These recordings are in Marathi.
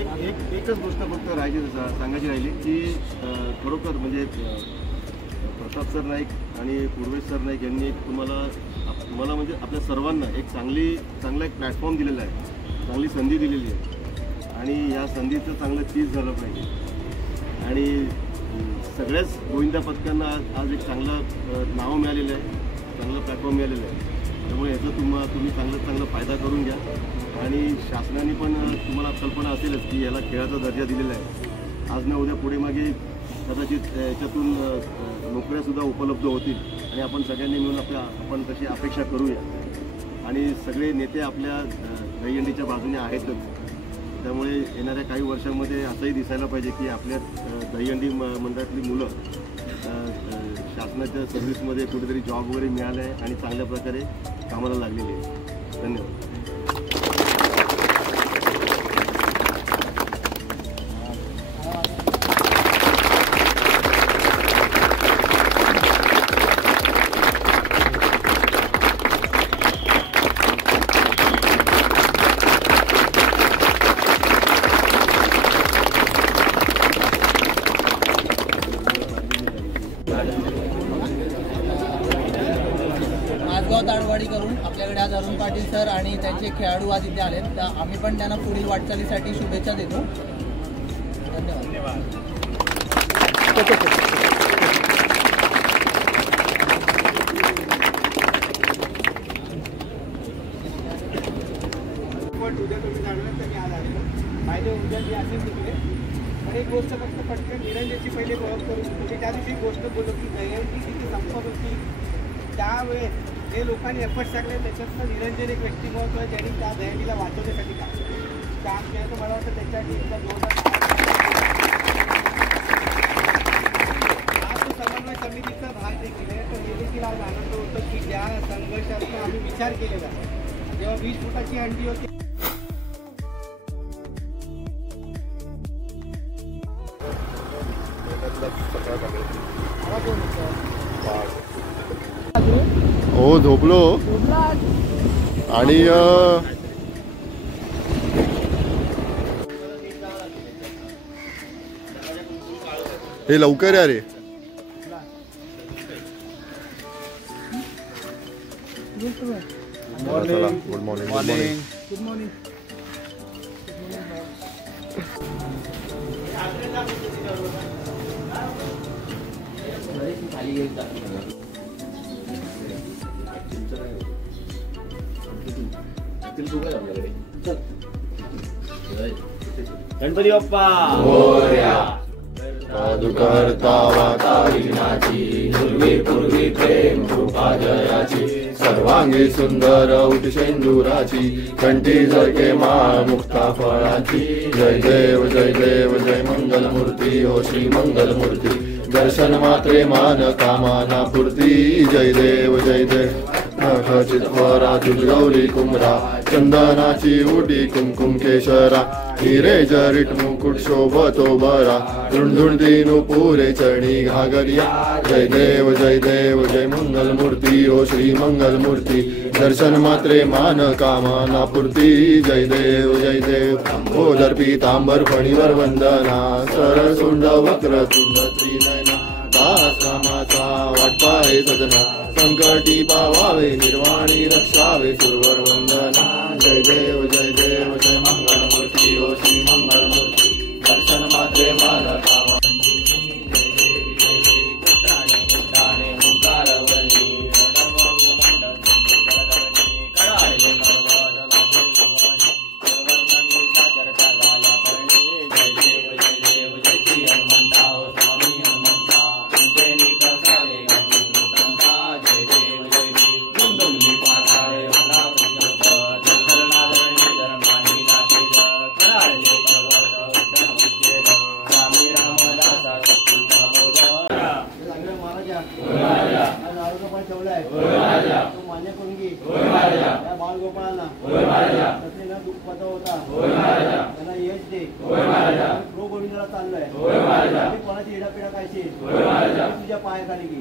एकच गोष्ट फक्त सांगायची राहिली की खरोखर म्हणजे प्रताप सर नाईक आणि पूर्वेश सर नाईक यांनी एक तुम्हाला म्हणजे आपल्या सर्वांना एक चांगला एक प्लॅटफॉर्म दिलेला आहे, चांगली संधी दिलेली आहे आणि या संधीचं चांगलं चीज झालं पाहिजे आणि सगळ्याच गोविंदा पथकांना आज एक चांगलं नाव मिळालेलं आहे, चांगलं प्लॅटफॉर्म मिळालेलं आहे. त्यामुळे याचा तुम्ही चांगला फायदा करून घ्या आणि शासनाने पण तुम्हाला कल्पना असेलच की याला खेळाचा दर्जा दिलेला आहे. आज ना उद्या पुढे मागे कदाचित याच्यातून नोकऱ्यासुद्धा उपलब्ध होतील आणि आपण सगळ्यांनी मिळून आपण तशी अपेक्षा करूया आणि सगळे नेते आपल्या दहीहंडीच्या बाजूने आहेतच. त्यामुळे येणाऱ्या काही वर्षांमध्ये असंही दिसायला पाहिजे की आपल्या दहीहंडी मंडळातली मुलं शासनाच्या सर्व्हिसमध्ये कुठेतरी जॉब वगैरे मिळालं आहे आणि चांगल्या प्रकारे कामाला लागलेली आहे. धन्यवाद. ताडवाडी करून आपल्याकडे आज अरुण पाटील सर आणि त्यांचे खेळाडू आज इथे आलेत. तर आम्ही पण त्यांना पुढील वाटचालीसाठी शुभेच्छा देतो. धन्यवाद. उद्या तुम्ही जाणलं तर मी आज आलेलो पाहिजे उद्या मी असेल तिकडे. पण एक गोष्ट फक्त पटकन निरंजनची पहिले ओळख करून म्हणजे त्या दिवशी गोष्ट बोललो की दहीहंडी किती संपत होती. त्यावेळेस जे लोकांनी एफर्ट्स टाकले त्याच्यातनं निरंजन एक व्यक्तिमत्व आहे ज्यांनी त्या दहीहंडीला वाचवण्यासाठी काम केलं. तर मला वाटतं त्याच्या टीमचा आज तो समन्वय समितीचा भाग देखील आहे. तर हे देखील आज आनंद होतो की ज्या संघर्षाचा आम्ही विचार केलेला जेव्हा 20 फुटाची हंडी होती. हो झोपलो आणि हे लवकर या रे. Good morning. गणपती बाप्पा करता वाता विघ्नाची पूर्वी पूर्वी प्रेम कृपा जयाची सर्वांगी सुंदर उठशेंदुराची कंठी जळके माळ मुक्ता फळाची. जय देव जय देव जय मंगल मूर्ती हो श्री मंगल मूर्ती दर्शन मात्रे मान कामाना पूर्ती. जय देव जय देव चितवरा गौरी कुमरा चंदनाची उडी कुमकुम केशरा हिरे जरीट मुकुट शोभतो बरा धुणधुणती नुपुरे चढी घागरिया. जय देव जय मंगल मूर्ती ओ श्री मंगल मूर्ती दर्शन मात्रे मान कामना पूर्ती. जय देव ओदर पीतांबर फणीवर वंदना सरसुंड वक्रतुंड त्रिनयना दास रामाचा वाटपाय सजना संकटी पावावे निर्वाणी रक्षावे सुरवर वंदना. जय देव जय मंगल मूर्ती ओ श्री मंगल मूर्ती दर्शन मात्रे मान कामना. तुझ्या पायाखाली घे.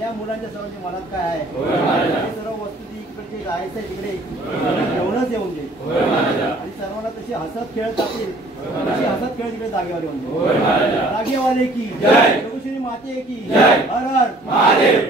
या मुलांच्या सर्वांच्या मनात काय आहे सर्व वस्तू जी इकडचे गायचं आहे तिकडे जेवणच येऊन दे आणि सर्वांना तशी हसत खेळत जातील हसत खेळत इकडे जागेवाले म्हणतो जागेवाले की श्री माते की हर हर महादेव.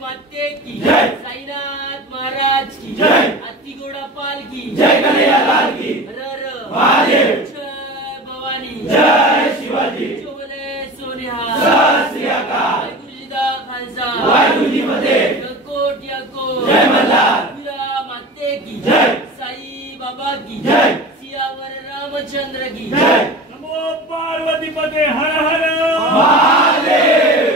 माते की साईनाथ महाराज की अतिगोडा पाल की जय कन्हैया लाल की हर महादेव. जय भवानी जय शिवाजी चोले सोनिया सत श्री अकाल गुरुजी दा खालसा वाहिगुरुजी मध्ये कोट याको जय मल्हार. माते की जय साई बाबा की जय सियावर रामचंद्र की जय. नमो पार्वती पते हर हर महादेव.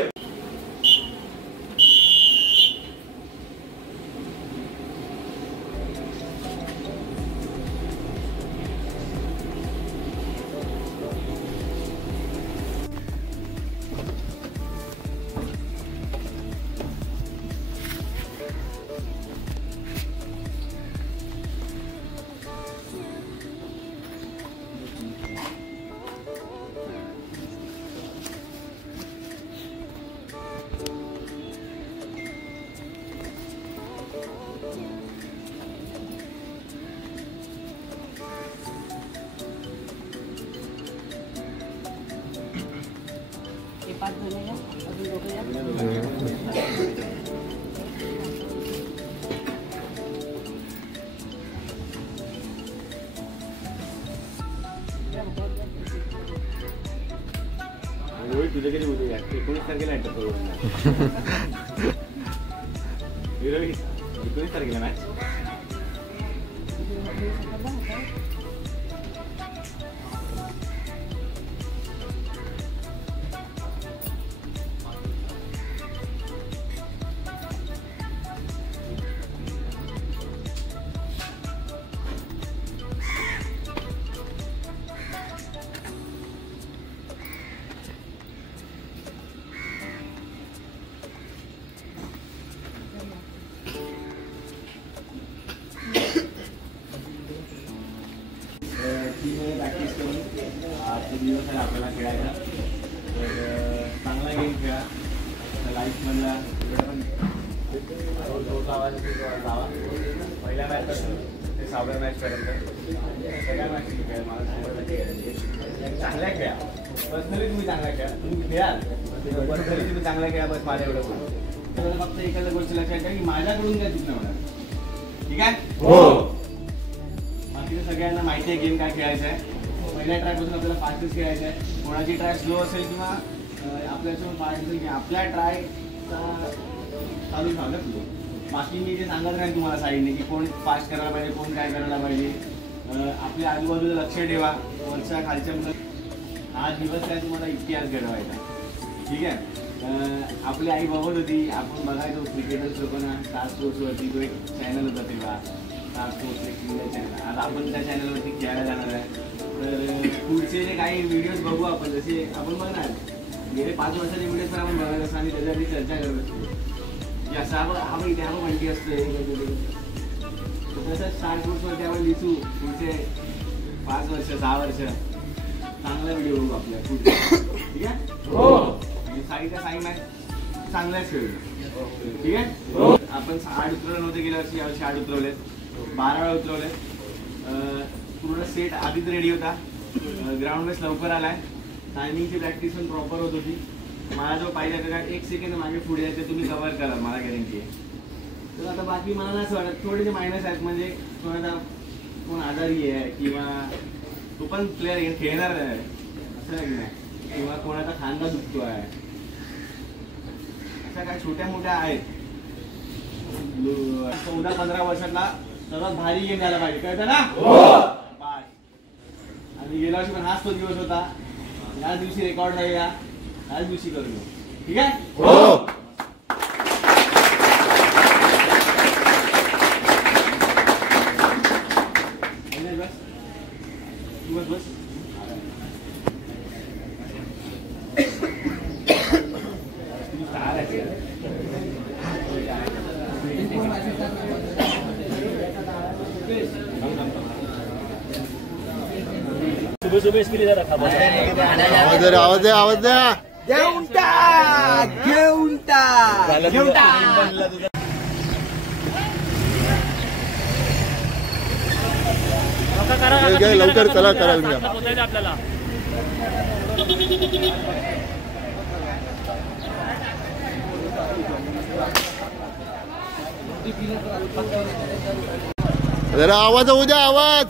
तुझे कधी होते 19 तारखेला एंटर करू 19 तारखेला मॅच. प्रॅक्टिस करून आजचे दिवस आहे आपल्याला खेळायला. तर चांगला गेम खेळा. लाईफमधला जावा पहिल्या मॅचपासून ते 6व्या मॅचपर्यंत सगळ्या मॅच खेळा. मला चांगल्या खेळा. पर्सनली तुम्ही चांगला खेळा. तुम्ही खेळाल पर्सनली तुम्ही चांगला खेळा. बस माझ्या एवढं बोलतो. फक्त एखाद्या गोष्ट लक्षात ठेवा की माझ्याकडून काय चूक नाही होणार. ठीक आहे. सगळ्यांना माहिती आहे गेम काय खेळायचा आहे. पहिल्या ट्रायपासून आपल्याला फास्टच खेळायचं आहे. कोणाची ट्राय स्लो असेल किंवा आपल्यासोबत पाहायचं की आपल्या ट्रायचा चालू झालं तुझं. बाकी मी जे सांगत नाही तुम्हाला साईडने की कोण फास्ट करायला पाहिजे कोण काय करायला पाहिजे. आपल्या आजूबाजूला लक्ष ठेवा. वरच्या खालच्या मुलं हा दिवस आहे तुम्हाला इतिहास घडवायचा. ठीक आहे. आपली आई बघत होती आपण बघायचो क्रिकेटर्स लोकांना स्टार स्पोर्ट्सवरती तो एक चॅनल होता तेव्हा स्टार स्पोर्ट्स एक चॅनल. आता आपण त्या चॅनलवरती खेळायला जाणार आहे. तर पुढचे जे काही व्हिडिओज बघू आपण जसे आपण बघणार गेले 5 वर्षाचे व्हिडिओज तर आपण बघायला असतो आणि त्याच्यावरती चर्चा करत असतो की असं हा इथे आपण म्हणती असते. तसं स्टार स्पोर्ट्सवरती आपण लिहू पुढचे 5 वर्ष 6 वर्ष चांगला व्हिडिओ बघू आपल्या पुढे. ठीक आहे. साईच्या साई मॅच चांगल्याच खेळू. ठीक आहे. आपण 8 उतरवले नव्हते गेल्या वर्षी. यावर्षी 8 उतरवलेत. 12 वेळा उतरवलेत. पूर्ण सेट आधीच रेडी होता. ग्राउंड बेस लवकर आलाय. टायमिंगची प्रॅक्टिस पण प्रॉपर होत होती. मला जो पाहिजे का 1 सेकंड मागे पुढे आहे ते तुम्ही कव्हर करा मला गॅरंटी आहे. तर आता बाकी मला नाही असं वाटत थोडेसे मायनस आहेत म्हणजे कोणाचा कोण आजारी आहे किंवा तो पण प्लेअर खेळणार आहे असं नाही की नाही किंवा कोणाचा खांदा दुखतो आहे अशा काही छोट्या मोठ्या आहेत. 14-15 वर्षातला सर्वात भारी गेम झाला पाहिजे कळतं ना. आणि गेल्या वर्षी पण हाच तो दिवस होता. याच दिवशी रेकॉर्ड राहिला. याच दिवशी करू. ठीक आहे. बस बस सुबह आवाज दे आवाज द्या घेऊन टाक घेऊन टाक घेऊन टाक. लवकर चला करा आपल्याला. जरा आवाज होऊ द्या आवाज.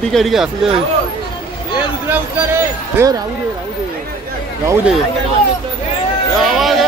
ठीक आहे असू दे. राहू दे आवाज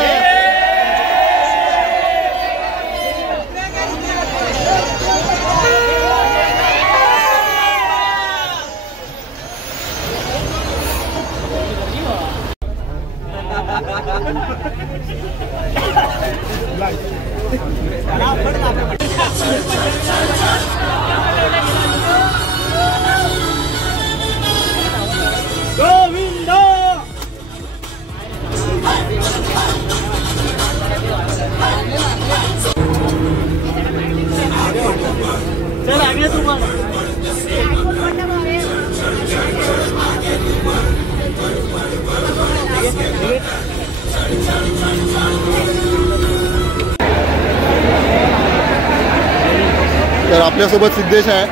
तर आपल्यासोबत सिद्धेश आहे.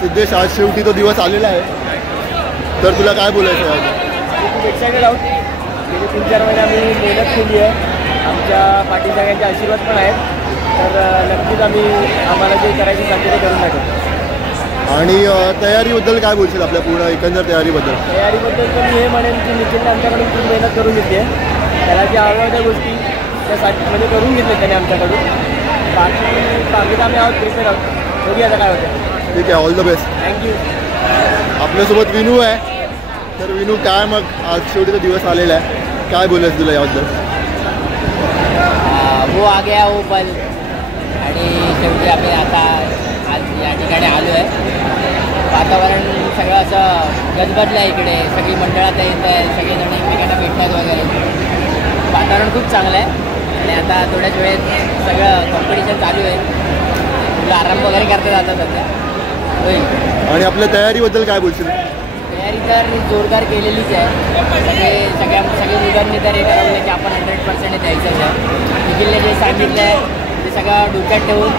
सिद्धेश, आज शेवटी तो दिवस आलेला आहे, तर तुला काय बोलायचं आहे? खूप एक्सायटेड आहोत. गेले 3-4 महिने आम्ही मेहनत केली आहे. आमच्या पाटील सगळ्यांचे आशीर्वाद पण आहेत. तर नक्कीच आम्हाला जे करायचं सांगते ते करून टाकू. आणि तयारीबद्दल काय बोलशील आपल्या पूर्ण एकंदर तयारीबद्दल? तयारीबद्दल तर मी हे म्हणेन की निखिलने आमच्याकडून खूप मेहनत करून घेतली आहे. त्याला ज्या हव्या त्या गोष्टी त्यासाठी म्हणजे करून घेतल्या त्याने आमच्याकडून. बाकी आम्ही आहोत, प्रिपेअर आहोत. बघूया आता काय होतं. ठीक आहे, ऑल द बेस्ट. थँक्यू. आपल्यासोबत विनू आहे. तर विनू, काय मग आज शेवटीचा दिवस आलेला आहे, काय बोलायचं तुला याबद्दल? वो आ गया वो पल. आणि शेवटी आम्ही आता आज या ठिकाणी आलो आहे. वातावरण सगळं असं गजबजलं आहे इकडे. सगळी मंडळात येत आहे, सगळेजण एकमेकांना भेटतात वगैरे. वातावरण खूप चांगलं आहे. आणि आता थोड्याच वेळेत सगळं कॉम्पिटिशन चालू आहे. मुलं आराम वगैरे करता जातात सध्या. होईल. आणि आपल्या तयारीबद्दल काय बोलशील? तयारी तर जोरदार केलेलीच आहे. सगळ्या मुलांनी तर हे ठरवलं की आपण 100% द्यायचंच आहे. निखिलने जे सांगितलं आहे ते सगळं डोक्यात ठेवून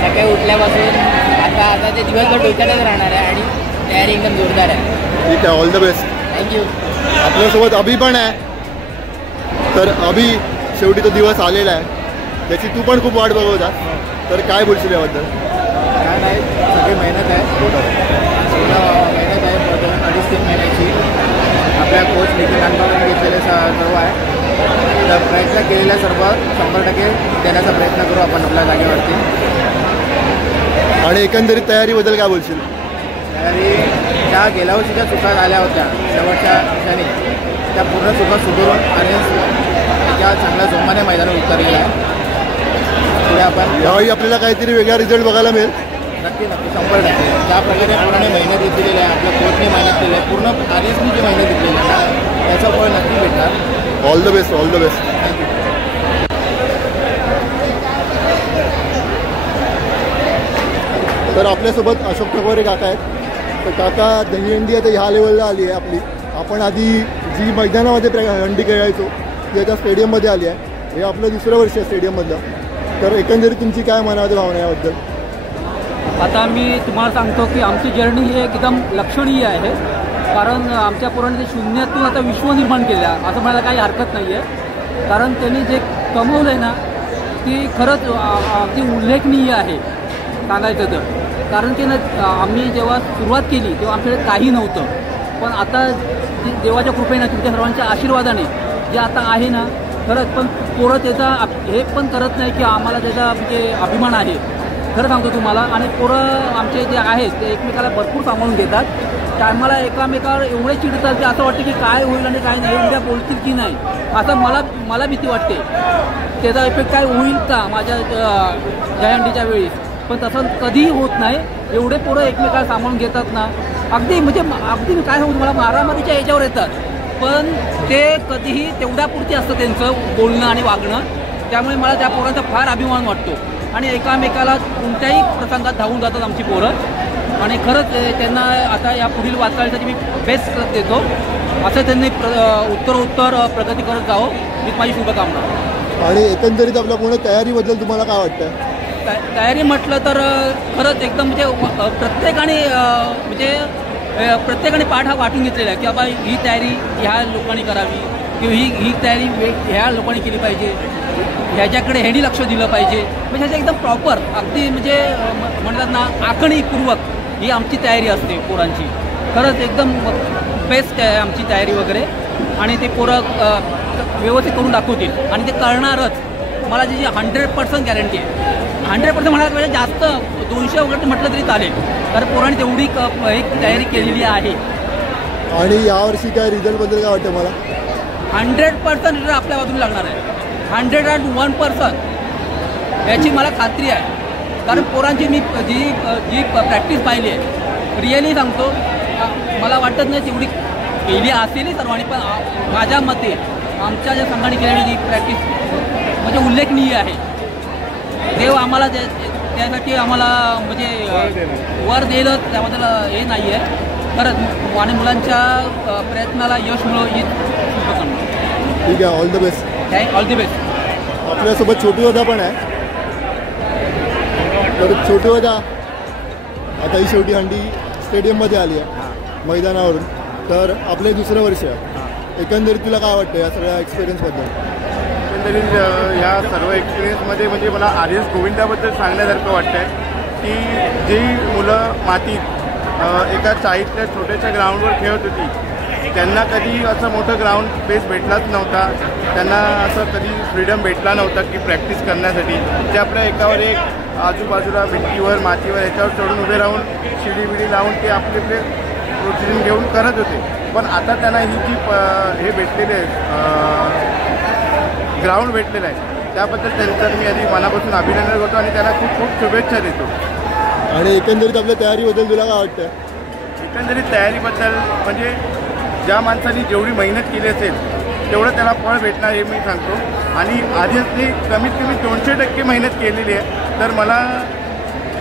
सकाळी उठल्यापासून आता ते दिवसभर डोक्यातच राहणार आहे. आणि तयारी एकदम जोरदार आहे. ठीक आहे, ऑल द बेस्ट. थँक्यू. आपल्यासोबत अभि पण आहे. तर अभि, शेवटी तो दिवस आलेला आहे, त्याची तू पण खूप वाट बघवता, तर काय बोलशील याबद्दल? काय नाही, सगळी मेहनत आहे. मेहनत आहे 2.5-3 महिन्याची. आपल्या कोच निखिल अनुभवाने घेतलेले सर्व आहे. तर प्रयत्न केलेला सर्व 100% देण्याचा प्रयत्न करू आपण आपल्या जागेवरती. आणि एकंदरीत तयारीबद्दल काय बोलशील? तयारी ज्या गेल्या वर्षीच्या चुका झाल्या होत्या शेवटच्या क्षणी, त्या पूर्ण चुका सुधारून आणि त्या चांगल्या जोमाने मैदानात उतरलेल्या आहे. पुढे आपण यावेळी आपल्याला काहीतरी वेगळा रिझल्ट बघायला मिळेल. नक्की 100%. ज्या प्रकारे पूर्ण मेहनत घेतलेली आहे, आपल्या कोचने मेहनत केली आहे, पूर्ण आर्यसनी जी मेहनत घेतलेली आहे त्याचं फळ नक्की भेटणार. All the best, all the best. तर आपल्यासोबत अशोक ठकवरे काका आहेत. तर काका, दहीहंडी आता ह्या लेवलला आली आहे आपली. आपण आधी जी मैदानामध्ये हंडी खेळायचो ती आता स्टेडियममध्ये आली आहे. हे आपलं 2रं वर्ष आहे स्टेडियममधलं. तर एकंदरीत तुमची काय मनामध्ये भावना याबद्दल? आता मी तुम्हाला सांगतो की आमची जर्नी ही एकदम लक्षणीय आहे. कारण आमच्या पोरांनी शून्यातून आता विश्व निर्माण केलं आहे असं म्हणायला काही हरकत नाही आहे. कारण त्यांनी जे कमवलं आहे ना ती खरंच अगदी उल्लेखनीय आहे सांगायचं तर. कारण की ना आम्ही जेव्हा सुरुवात केली तेव्हा आमच्याकडे काही नव्हतं. पण आता देवाच्या कृपेने तुमच्या सर्वांच्या आशीर्वादाने जे आता आहे ना खरंच. पण पोरं त्याचा हे पण करत नाही की आम्हाला त्याचा म्हणजे अभिमान आहे. खरं सांगतो तुम्हाला. आणि पोरं आमचे जे आहेत ते एकमेकाला भरपूर सांभाळून घेतात. टायमाला एकामेकावर एवढे चिडतात की असं वाटतं की काय होईल आणि काय नाही, हे उद्या बोलतील की नाही असं मला भीती वाटते. त्याचा इफेक्ट काय होईल का माझ्या जयंतीच्या वेळी, पण तसं कधीही होत नाही. एवढे पोरं एकमेकाला सांभाळून घेतात ना, अगदी अगदी काय होतं मला मारामारीच्या याच्यावर येतात, पण ते कधीही तेवढ्यापुरती असतं त्यांचं बोलणं आणि वागणं. त्यामुळे मला त्या पोरांचा फार अभिमान वाटतो आणि एकामेकाला कोणत्याही प्रसंगात धावून जातात आमची पोरं. आणि खरंच त्यांना आता या पुढील वाटचालीसाठी मी बेस्ट देतो. असं त्यांनी उत्तर प्रगती करत जावं ही माझी शुभकामना. आणि एकंदरीत आपल्या पूर्ण तयारीबद्दल तुम्हाला काय वाटतं? तयारी म्हटलं तर खरंच एकदम प्रत्येकाने पाठ हा वाटून घेतलेला आहे की बाबा ही तयारी ह्या लोकांनी करावी किंवा ही तयारी ह्या लोकांनी केली पाहिजे, ह्याच्याकडे ह्यानी लक्ष दिलं पाहिजे. म्हणजे ह्याचं एकदम प्रॉपर अगदी म्हणतात ना आखणीपूर्वक ही आमची तयारी असते पोरांची. खरंच एकदम बेस्ट आहे आमची तयारी वगैरे. आणि ते पोरं व्यवस्थित करून दाखवतील आणि ते करणारच. मला जी 100% गॅरंटी आहे. 100% म्हणायला म्हणजे जास्त 200 वगैरे म्हटलं तरी चालेल, कारण पोरांनी तेवढी एक तयारी केलेली आहे. आणि यावर्षी काय रिझल्टबद्दल काय वाटतं मला? 100% रिझल्ट आपल्या बाजूला लागणार आहे. 101% याची मला खात्री आहे. कारण पोरांची मी जी प्रॅक्टिस पाहिली आहे, रिअली सांगतो, मला वाटत नाही तेवढी केली असेलही सर्वांनी, पण माझ्या मते आमच्या ज्या संघाने केलेली जी प्रॅक्टिस म्हणजे उल्लेखनीय आहे. देव आम्हाला त्यासाठी आम्हाला वर दिलं, त्याबद्दल हे नाही आहे. खरंच आणि मुलांच्या प्रयत्नाला यश मिळो ही शुभकामना. ठीक आहे, all the best. All the best. आपल्यासोबत छोटू दादा पण आहे. तर छोटू दादा, आता ही शेवटी हंडी स्टेडियममध्ये आली आहे मैदानावरून, तर आपले दुसरं वर्ष आहे. एकंदरीत तुला काय वाटतं या सगळ्या एक्सपिरियन्सबद्दल? एकंदरीत या सर्व एक्सपिरियन्समध्ये म्हणजे मला RS गोविंदाबद्दल सांगण्यासारखं वाटतं आहे की जी मुलं मातीत एका चाळीतल्या छोट्याशा ग्राउंडवर खेळत होती, त्यांना कधी असं मोठं ग्राउंड स्पेस भेटलाच नव्हता. त्यांना असं कधी फ्रीडम भेटला नव्हता की प्रॅक्टिस करण्यासाठी. ते आपल्या एकावर एक आजूबाजूला भिंतीवर मातीवर याच्यावर चढून उभे राहून शिडी लावून ते आपले प्रोसिजन घेऊन करत होते. पण आता त्यांना ही जी हे भेटलेले आहे, ग्राउंड भेटलेलं आहे, त्याबद्दल त्यांचं मी आधी मनापासून अभिनंदन करतो आणि त्यांना खूप खूप शुभेच्छा देतो. आणि एकंदरीत आपल्या तयारीबद्दल तुला काय वाटतं? एकंदरीत तयारीबद्दल म्हणजे ज्या माणसाने जेवढी मेहनत केली असेल तेवढं त्याला फळ भेटणार हे मी सांगतो. आणि आधीच कमीत कमी 200% मेहनत केलेली आहे, तर मला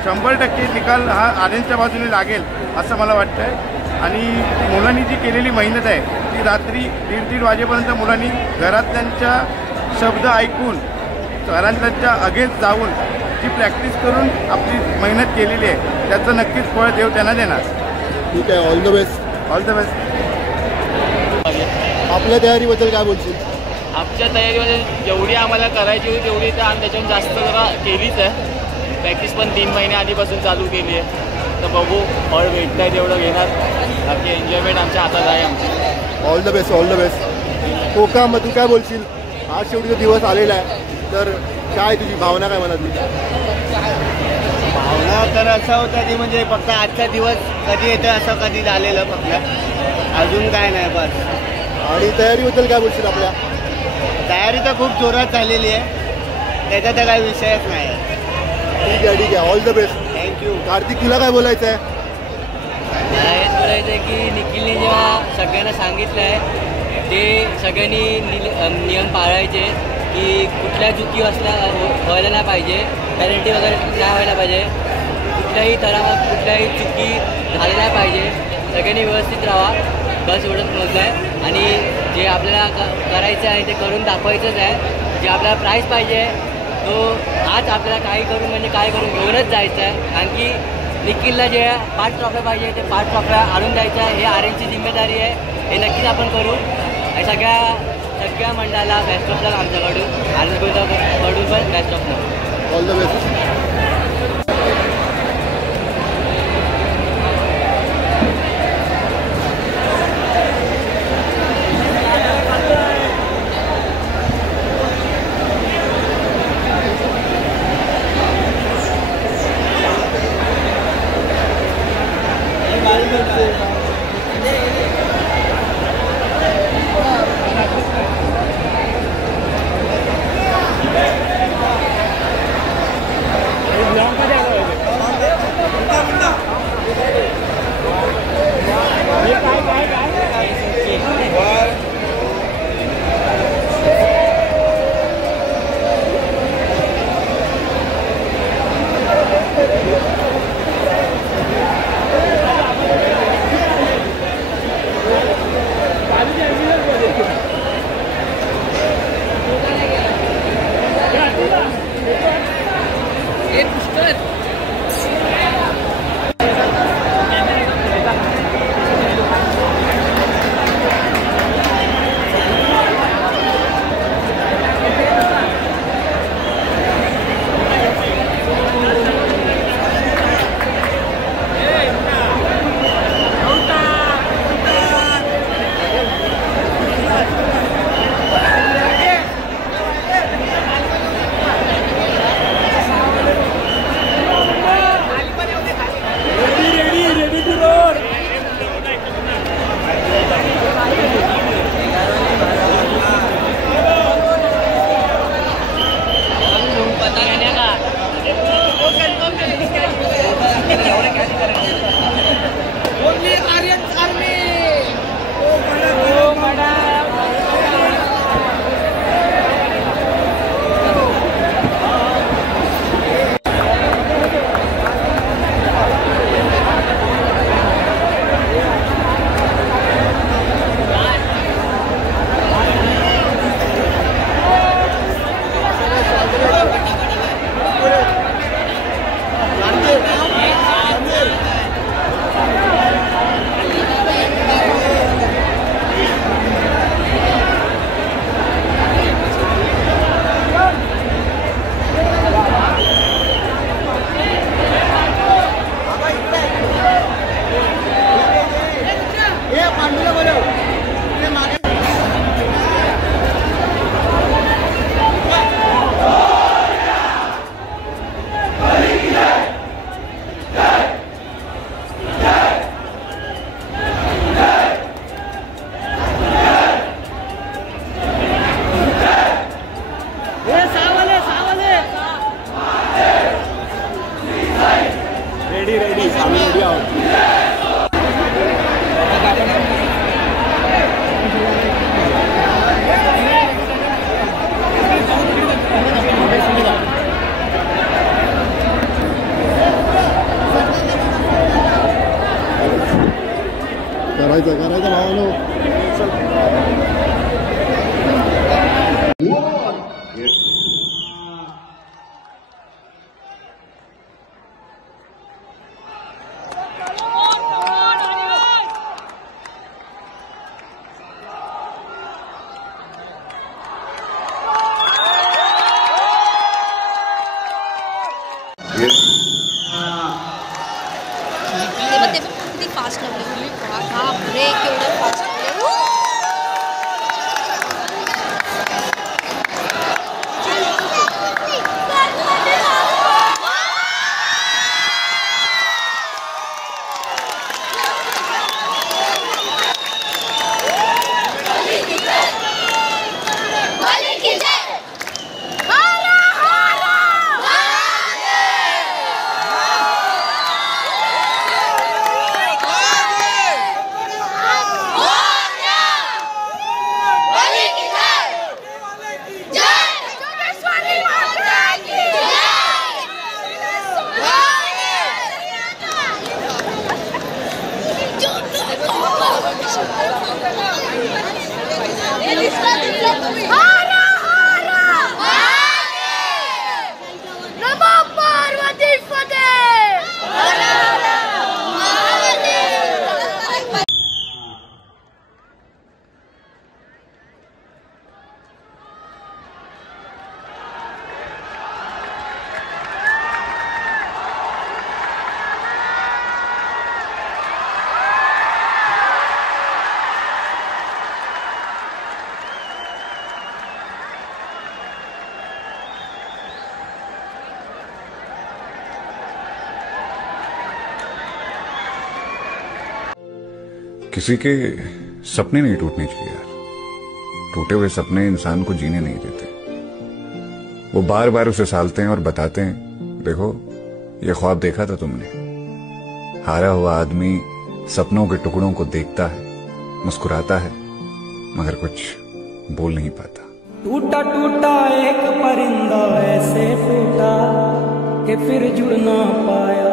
100% निकाल हा आर्यनच्या बाजूने लागेल असं मला वाटतं आहे. आणि मुलांनी जी केलेली मेहनत आहे ती रात्री 1:30 वाजेपर्यंत मुलांनी घरातल्यांच्या शब्द ऐकून घरातल्यांच्या अगेन्स्ट जाऊन जी प्रॅक्टिस करून आपली मेहनत केलेली आहे त्याचं नक्कीच फळ देव त्यांना देणार. ठीक आहे, all the best. All the best. आपल्या तयारीबद्दल काय बोलशील? आमच्या तयारीमध्ये जेवढी आम्हाला करायची होती तेवढी तर आम्ही त्याच्याहून जास्त जरा केलीच आहे. प्रॅक्टिस पण 3 महिने आधीपासून चालू केली आहे. तर बघू फळ भेटत आहे तेवढं घेणार. बाकी एन्जॉयमेंट आमच्या हातात आहे आमची. All the best. All the best. हो का, मग तू काय बोलशील? आज शेवटी दिवस आलेला आहे, तर काय तुझी भावना काय मनातली? भावना तर असं होतं की म्हणजे फक्त आजचा दिवस कधी येतो असं कधी झालेलं, फक्त अजून काय नाही बस. आणि तयारीबद्दल काय बोलशील? आपल्या तयारी तर खूप जोरात झालेली आहे, त्याचा तर काही विषयच नाही आहे. ठीक आहे, ठीक आहे. All the best. Thank you. Kartik, तुला काय बोलायचं आहे? मला हेच बोलायचं आहे की निखिलने जेव्हा सगळ्यांना सांगितलं आहे ते सगळ्यांनी नियम पाळायचे की कुठल्या चुकी व्हायला नाही पाहिजे, पॅरेंटी वगैरे नाही व्हायला पाहिजे, कुठल्याही तणावात कुठल्याही चुकी झाली नाही पाहिजे, सगळ्यांनी व्यवस्थित राहा, बस एवढंच महत्त्व आहे. आणि जे आपल्याला करायचं आहे ते करून दाखवायचंच आहे. जे आपल्याला प्राईज पाहिजे तो आज आपल्याला काही करून म्हणजे काय करून घेऊनच जायचं आहे. कारण की निखिलला जे 5 ट्रॉफ्या पाहिजे ते 5 ट्रॉफ्या आणून द्यायच्या आहे. हे आर्यनची जिम्मेदारी आहे, हे नक्कीच आपण करू. आणि सगळ्या मंडळाला बेस्ट ऑफ लक आमच्याकडून, आर्यनकडून पण best of luck. All the best. किसी के सपने नहीं टूटने चाहिए यार। टूटे हुए सपने इंसान को जीने नहीं देते। वो बार बार उसे सालते हैं और बताते हैं, देखो ये ख्वाब देखा था तुमने। हारा हुआ आदमी सपनों के टुकड़ों को देखता है, मुस्कुराता है, मगर कुछ बोल नहीं पाता। टूटा टूटा एक परिंदा ऐसे टूटा कि फिर जुड़ ना पाया।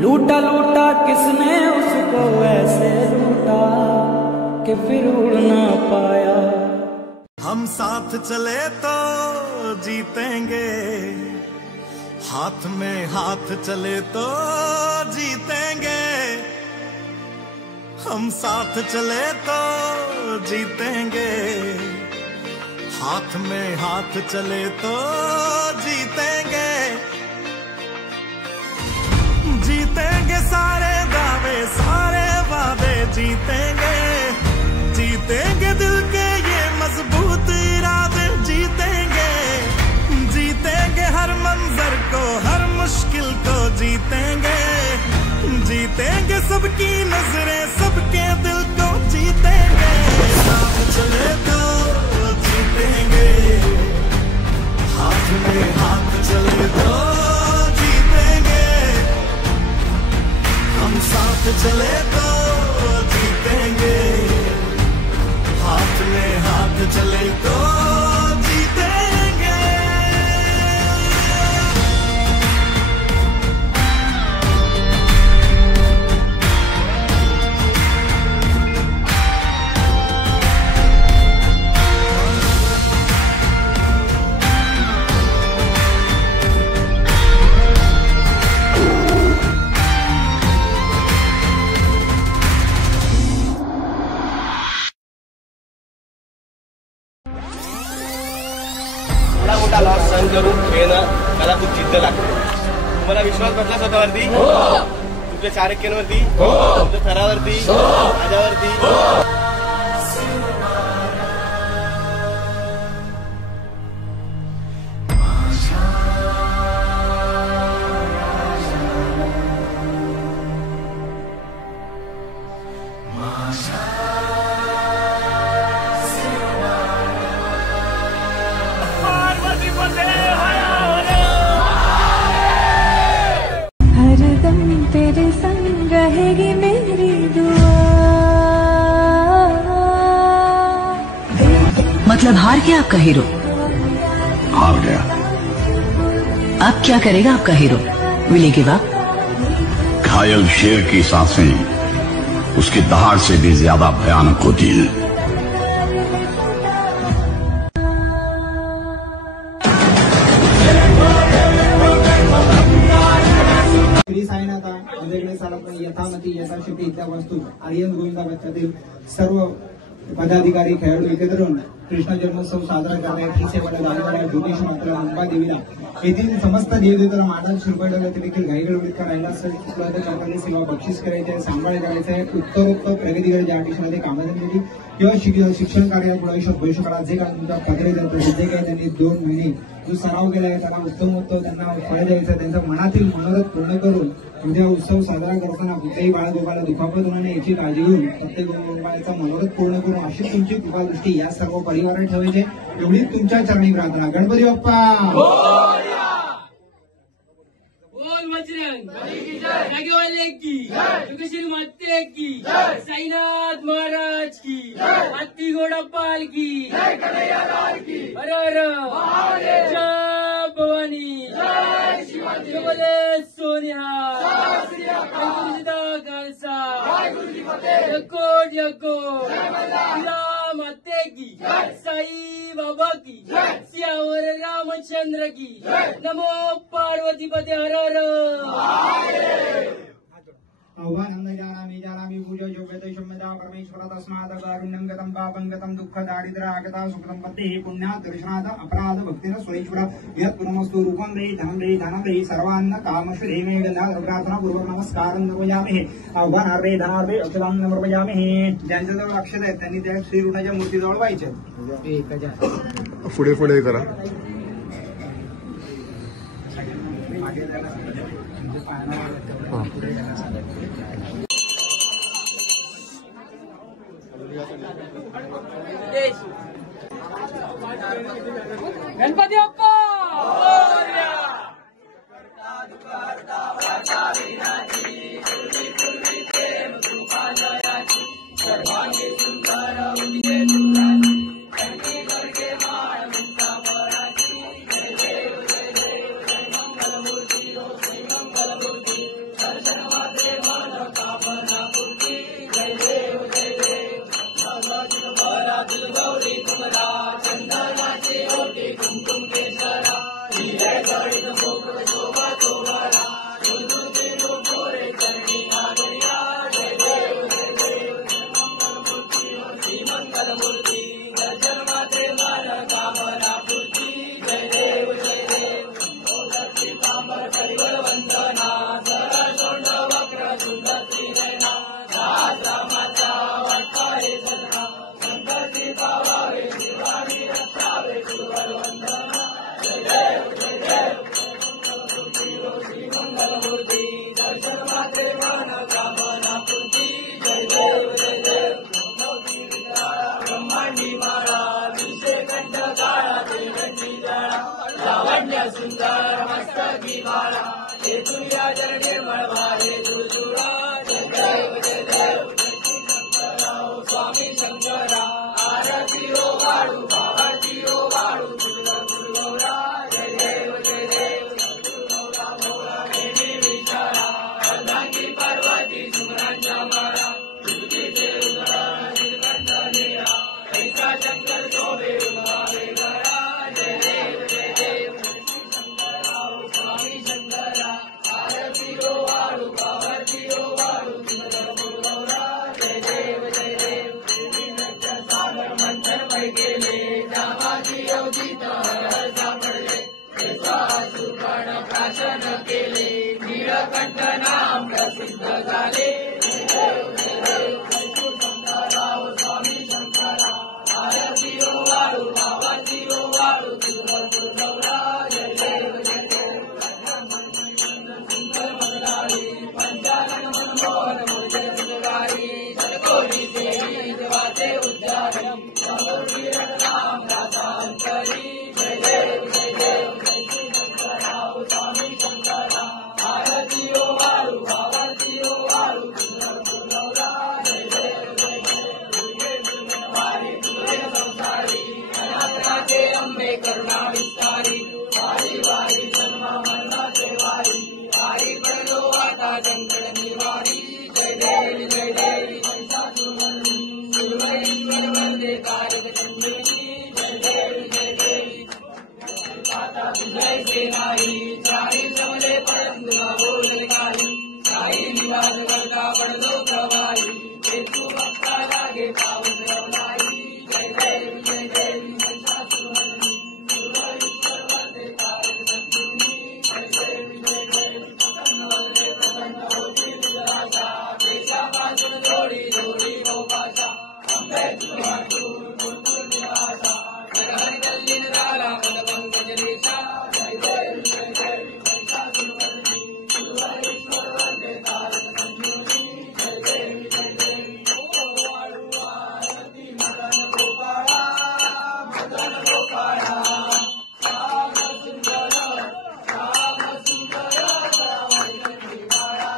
लूटा लूटा किसने उसको ऐसे लूटा कि फिर उड़ ना पाया। हम साथ चले तो जीतेंगे, हाथ में हाथ चले तो जीतेंगे। हम साथ चले तो जीतेंगे, हाथ में हाथ चले तो जीतेंगे। जीतेंगे सारे दावे सारे वादे जीतेंगे। जीतेंगे दिल के ये मजबूत इरादे जीतेंगे। जीतेंगे हर मंजर को हर मुश्किल को जीतेंगे। जीतेंगे सबकी नजरें सबके दिल को जीतेंगे। साथ चले तो जीतेंगे, हाथ में हाथ चले तो जीतेंगे। हम साथ चले तो जीतेंगे, हाथ में हाथ चले तो जीतेंगे। मोठा लॉस सहन करून खेळणं मला खूप जिद्द लागते. तुम्हाला विश्वास बसला स्वतःवरती, तुमच्या चाणक्यांवरती, तुमच्या थरावरती, माझ्यावरती. तेरे संग रहेगी मेरी दुआ। मतलब हार गया आपका हीरो? हार गया। अब क्या करेगा आपका hero? Will he give up? घायल शेर की सांसें उसकी दहाड़ से भी ज्यादा भयानक होती है। यथामती यथाशक्ती इत्या वस्तू आर्यन गोविंदा पथकातील सर्व पदाधिकारी खेळाडू एकत्र येऊन कृष्ण जन्मोत्सव साजरा करण्यात ही सेवा दाखवणाऱ्या ज्योतिष मात्र अंबा देवीला येथील समस्त देवदेवताला मांडा शिरपडला ते देखील घाईगडबडीत राहिला असेल उपलब्ध करणारी सेवा बक्षीस करायची आहे, सांभाळ करायचं आहे, उत्तरोत्तर प्रगती करायची आर्टिस्टमध्ये कामधंद्याची किंवा शिक्षण कार्यात आयुष्यात भविष्यकाळात जे काही तुमच्या पदरी जातं जे काही त्यांनी 2 महिने जो सराव केला आहे त्याला उत्तम त्यांना फळ द्यायचं, त्यांचं मनातील मनोरथ पूर्ण करून उद्या उत्सव साजरा करताना कुठल्याही बाळगोपाला दुखापत होणार नाही याची काळजी घेऊन प्रत्येक गोपाळाचा मनोरथ पूर्ण करून अशी तुमची कृपादृष्टी या सर्व परिवारात ठेवायचे एवढीच तुमच्या चरणी प्रार्थना. गणपती बाप्पा बोल बजरंग जागेवाले की योगेश्वरी माते की साईनाथ महाराज की हाथी घोड़ा पाल की हर हर जय भवानी जय बोले सोनिहार खालसा यकोट माते की साई बाबा की सियावर रामचंद्र की नमो पार्वती पते हर हर. आह्वानंदजानामि जानामि पूजा योग्यते शुम्मदा परमेश्वरात् तस्मात् कारुण्यं गतं पापं गतं दुःख दारिद्र्य आगता सुकृतं पत्तिः पुण्यात् दर्शनात् अपराध भक्तिः स्वैश्वर यत् पुनमस्तु रूपं देहि धनं देहि धनं देहि सर्वान्न कामशु देहि मे गन्धाधर प्रार्थना पूर्वक नमस्कारं समर्पयामि. आह्वानार्थे धनार्थे अक्षतां समर्पयामि. ज्यांच्याजवळ अक्षत आहेत त्यांनी त्या श्री ऋणाच्या मूर्तीजवळ व्हायचे. पुढे पुढे करा. गणपती बाप्पा सुंदर मस्तकी माला हे तुझ्या चरणे मळवारे जुजुळा जय देव शंकराव स्वामी शंकरा आरती ओ वाळू आरती ओ वाळू तुझा गुरुगौरा जय देव गुरुगौरा मोरा नेहमी विचारा अर्धांगी पार्वती सुमरांच्या माळा तुझीचे उदरण श्रीकंठ नीरा ऐसा शंकर शोभे उमावे गळा जय देव स्वामी शंकरा आरती ओ वाळू आरती ओ वाळू तुझा गुरुगौरा जय देव सागर मंथन पै गेले जामाची अवधीत सापडले सुकण प्राशन केले नीळकंठ नाम प्रसिद्ध झाले स्वामी शंकरा आरती ओ वाळू आरती ओ वाळू तुझा गुरुगौरा जय देव पंचानन मनमोहन मुझे सुगारी सतकोटी देवी देवाचे उद्यान राम रातांतरी जय देव शंकराव स्वामी शंकरा आरती ओ वाळू आरती ओ वाळू तुझा गुरुगौरा जय देव वारी तुझे संसारी अनाथनाथे अंबे करुणा विस्तारी वारी वारी जन्म मरणाचे वारी वारी पडलो आता संकट निवारी जय देवी सुरवरेश्वर वंदे कारक चंद्रिणी जय देवी आता तुझे नाही चारी समले परंतु बोल काही काही निवास करता पडलो प्रवाही ते तू भक्ता लागे पावस रवलाई जय देवी सुरवरेश्वर वंदे कारक चंद्रिणी जय देवी प्रसन्न होती तुझा देशा पासून जोडी जोडी गोपाचा अंबे तुझा गुरुकुल निवासा जगहरी दल्लीन झाला मन पंकज रेषा जय देवी सुरवरेश्वर वंदे कारक संजीवनी जय देवी वाळू आरती मदन गोपाळा श्याम सुंदर श्रावणी बाळा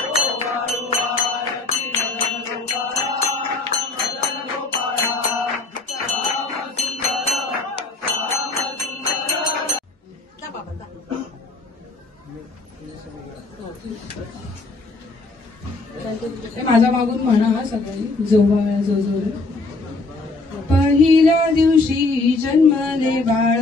ओ वाळू आरती मदन गोपाळा श्याम सुंदर माझ्या मागून म्हणा सगळी जोबाळा जोजोरे. पहिल्या दिवशी जन्मले बाळ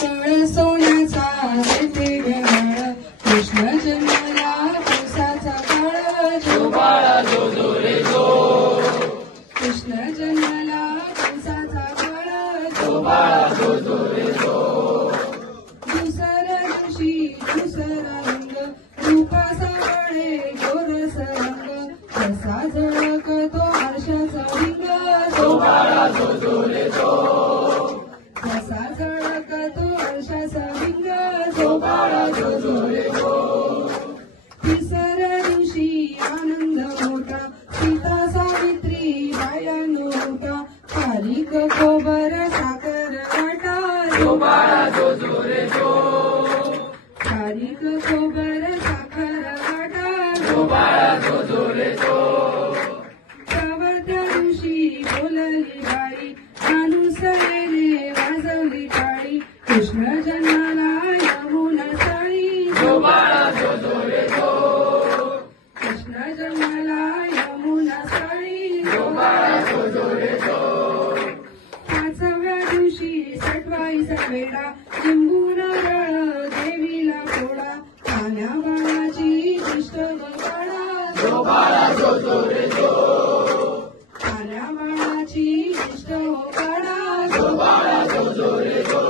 कळ सोन्याचा येथे वेळ कृष्ण जन्मला पावसाचा काळ जोबाळा जोजोरे जो कृष्ण जन्मला पावसाचा काळ जोबाळा जोजोरे जो. दुसऱ्या दिवशी दुसरा रंग रूपा सावळे गोरस रंग कसा झळकतो आरशाचा लिंग जोबाळा जोजोरे जो कसा झळकतो आरशाचा लिंग जोबाळा जोजोरे जो. तिसऱ्या दिवशी आनंद मोठा सीता सावित्री बाया नोटा खारीक खोबर साखर कृष्ण जन्माला यमुना साई जो बाळा जो जो रे जो कृष्ण जन्माला यमुना साई जो बाळा जो जो रे जो 5व्या दिवशी सटवाईचा वेडा लिंबून रळ देवीला फोडा कान्या बाळाची दिष्ट गंगाडा जो बाळा जो जो रे जो कान्या बाळाची दिष्ट काढा जो बाळा जो जो रे जो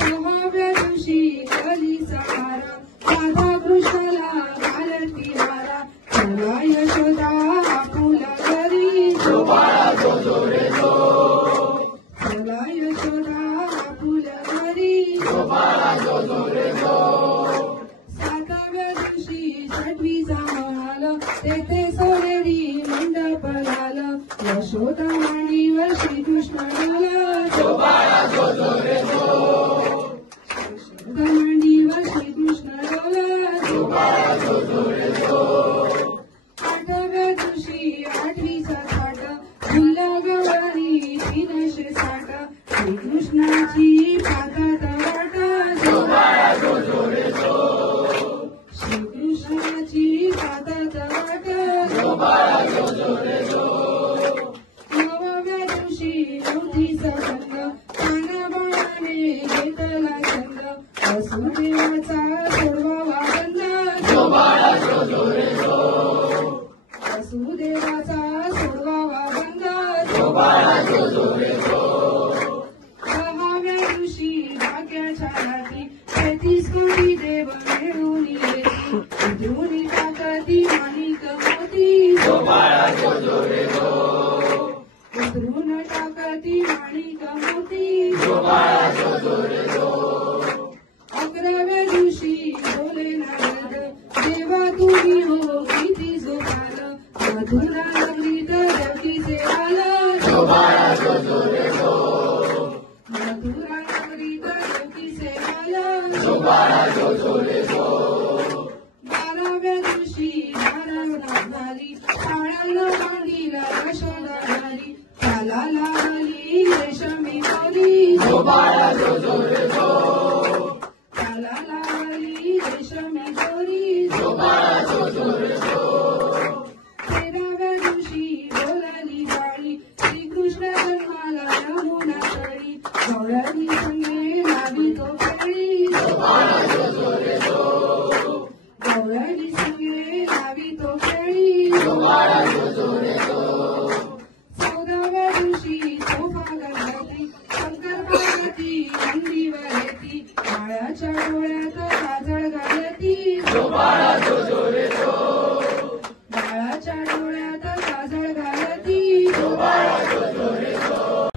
6व्या दिवशी कलीचा मारा राधा कृष्णाला घालत किनारा चला यशोदा आपुला घरी जो बाळा जो जो रे जो चला यशोदा आपुला घरी जो बाळा जो जो रे जो 7व्या दिवशी छठवीचा महाल तेथे सोनेरी मंडप झालं यशोदा मांडीवर श्रीकृष्ण झाला जो बाळा जो जो रे जो यशोदा मांडीवर श्रीकृष्ण झाला जो बाळा जो जो रे जो 8व्या दिवशी 8वीचा थाट झुल्ला गवारी 360 श्रीकृष्णाची पातात वाटा जो बाळा जो जो रे जो श्रीकृष्णाची पातात वाटा जो बाळा जो जो रे जो 9व्या दिवशी 9थीचा छंद कान्या बाळाने घेतला छंद वसुदेवाचा सोडवावा बंद जो बाळा जो जो रे जो वसुदेवाचा सोडवावा बंद जो बाळा जो जो रे जो 10व्या दिवशी भाग्याच्या रात्री 33 कोटी देव मिळून येती उधळून टाकती माणिक मोती जो बाळा जो जो रे जो उधळून टाकती माणिक मोती जो बाळा जो जो रे जो 11व्या दिवशी बोले नारद देवा तुम्ही हो किती जोपाल मधुरा नगरीत देवकीचे आलं जो बाळा जो जो रे जो मधुरा नगरीत देवकीचे आलं जो बाळा जो जो रे जो 12व्या दिवशी 12 झाली काळ्याला मांडीला यशोदा झाली त्याला लावली रेशमी मोरी जो बाळा जो जो रे जो त्याला लावली रेशमी मोरी जो बाळा जो जो रे जो 13व्या दिवशी बोलाली जाळी श्रीकृष्ण जन्माला यमुना तळी गवळणी संगे लावी तो खेळी जो बाळा जो जो रे जो गवळणी संगे लावी तो खेळी जो बाळा जो जो रे जो 14व्या दिवशी तोफा गणपती शंकर पार्वती नंदीवर येती काळ्याच्या डोळ्यात काजळ घालती जो बाळा जो जो रे जो बाळाच्या डोळ्यात काजळ घालती जो बाळा जो जो रे जो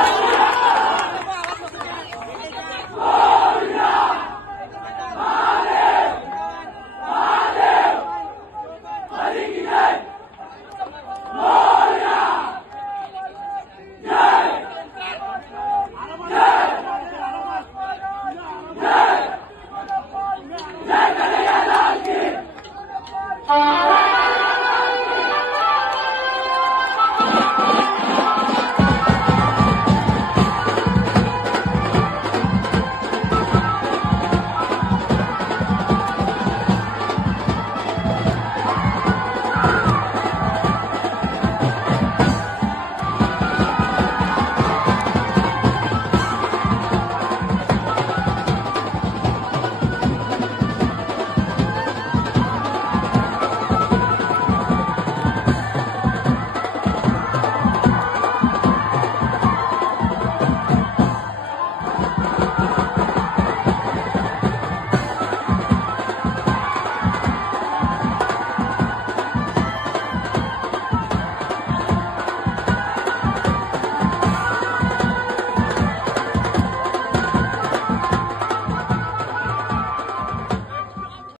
जो